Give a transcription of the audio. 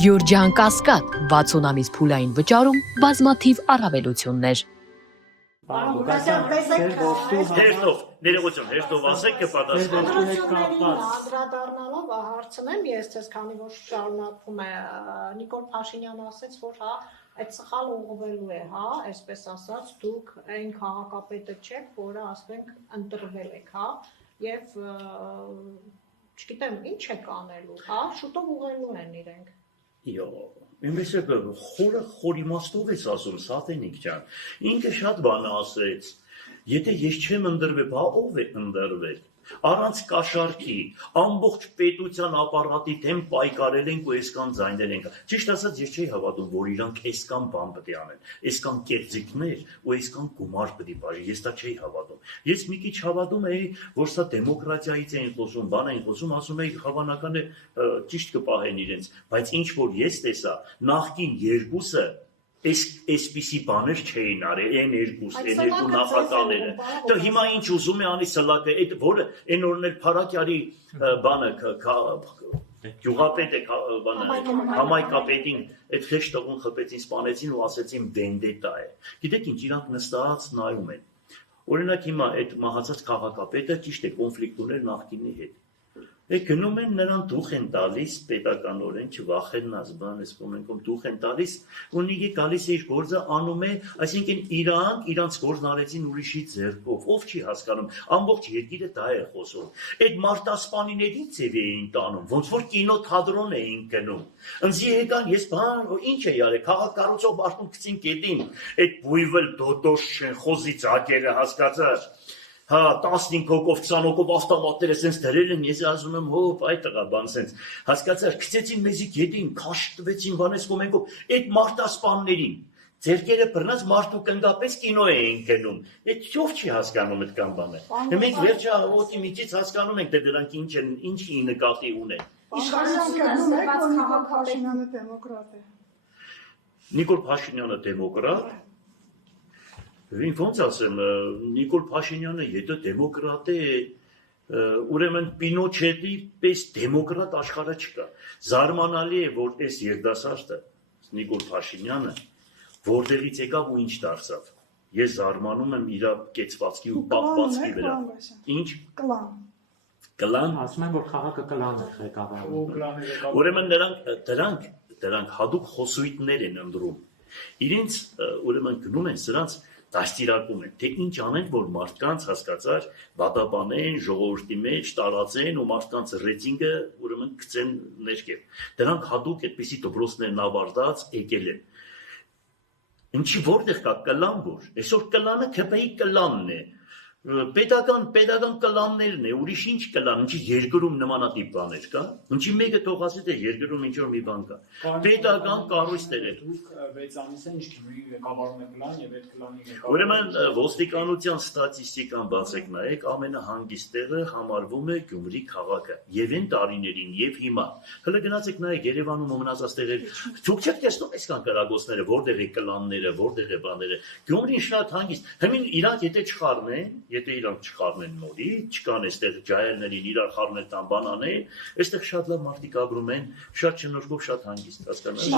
Գյուրջան Կասկադ 60 ամիս փուլային վճարում բազմաթիվ առավելություններ։ Ներողություն, հերթով ասեք կպատասխանեմ։ Անդրադառնալով հարցնեմ ես ձեզ, քանի որ շարունակվում է Նիկոլ Փաշինյանը ասաց, որ այդ սխալ ուղղվելու է, այսպես ասած, դուք այն քաղաքապետը չեք, որը ասենք ընտրվել եք, եւ չգիտեմ, ինչ եք անելու, շուտով ուղղելու են իրենք։ Իմպես է խոր իմաստով ես ասում, Սաթենիկ ջան, ինքը շատ բան ասեց, եթե ես չեմ ընտրվել, ով է ընտրվել, առանց կաշառքի, ամբողջ պետության ապարատի դեմ պայքարել ենք ու այսքան ձայներ ենք, ճիշտ ասած ես չէի հավատում, որ իրանք այսքան բան պետք է անեն, այսքան կեղծիքներ ու այսքան գումար պետք է բաժի, ես դա չէի հավատում, ես մի քիչ հավատում էի, որ սա դեմոկրատիայից էին խոսում, բան էին խոսում, ասում էի հավանական է ճիշտ կպահեն իրենց, բայց ինչ որ ես տեսա, նախկին երկուսը Այսպիսի բաներ չէին արել, այն երկու նախագահները, դա հիմա ինչ ուզում է անի սլակը, որը այն օրներ Փարակյարի բանը գյուղապետ է համայնքապետին այդ խեշ տղուն խփեցին, սպանեցին ու ասեցին վենդետա է, գիտեք ինչ, իրանք նստած նայում են, օրինակ հիմա այդ մահացած քաղաքապետը ճիշտ է կոնֆլիկտ ուներ նախկինի հետ, գնում են նրան դուխ են տալիս պետականորեն չվախենն ազբան ես կոմենքում դուխ են տալիս ու նիգի գալիս է իր գործը անում է, այսինքն իրանց գործն արեցին ուրիշի ձեռքով, ով չի հասկանում, ամբողջ երկիրը դա է խոսում, այդ մարտասպանիների ձև էին տանում, ոնց որ կինոթատրոն էին գնում, ընձի եկան ես բան, ինչ է յարել, քաղաքակառուցող մարդուն գցին կետին, այդ բույվել դոտոշ չեն խոզի ձակերը հասկացար, 15 հոգով, 20 հոգով ավտոմատները սենց դրել են, ես ասում եմ, հոպ, այդ տղա բան սենց, հասկացար, գցեցին մեզի գետին, քաշտվեցին բանես կոմենքով, այդ մարտասպաններին, ձերքերը բռնած մարդու կնգապես կինո էին գնում, այդ ով չի հասկանում այդ կան բանը, մենք վերջը ոտի միջից հասկանում ենք, թե դրանք ինչի նկատի ունեն։ Նիկոլ Փաշինյանը դեմոկրատ Ոնց ասեմ, Նիկոլ Փաշինյանը եթե դեմոկրատ է, ուրեմն Պինոչետի պես դեմոկրատ աշխարհը չկա։ Զարմանալի է, որ այս երիտասարդը Նիկոլ Փաշինյանը որտեղից եկավ ու ինչ դարձավ։ Ես զարմանում եմ իր կեցվածքի ու պահվածքի վրա։ Ինչ? Կլան։ Ասում են, որ քաղաքը կլան է ղեկավարում։ Ուրեմն դրանք հատուկ խոսույթներ են ընտրում։ Իրենց ուրեմն գնում են սրանց դաստիարակում են, թե ինչ անեն, որ մարդկանց հասկացար, վատաբանեն, ժողովրդի մեջ տարածեն ու մարդկանց ռեյտինգը ուրեմն գցեն ներքև։ Դրանք հատուկ այդպիսի դպրոցներն ավարտած եկել են։ Ինչի որտեղ կա կլան որ, այսօր կլանը ՔՊ-ի կլանն է, պետական կլաններն է, ուրիշ ինչ կլան, ինչի երկրում նմանատիպ բաներ կա, ինչի մեկը թող ասի, թե երկրում ինչ որ մի բան կա, պետական կառույցներ են։ Ուրեմն ոստիկանության ստատիստիկան բացեք նայեք, ամենահանգիստ տեղը համարվում է Գյումրի քաղաքը, եւ այն տարիներին, եւ հիմա։ Հələ գնացեք նայեք Երևանում մնացած տեղեր, դուք չեք տեսնում այսքան կրագոցները, որտեղ է կլանները, որտեղ է բաները։ Գյումրին շատ հանգիստ, հիմին իրանք եթե իրանք չխառնեն նորի, չկան այստեղ ջահելներին իրար խառնել տան բանաներ, այստեղ շատ լավ մարդիկ ապրում են, շատ շնորհքով, շատ հանգիստ, հասկանալի։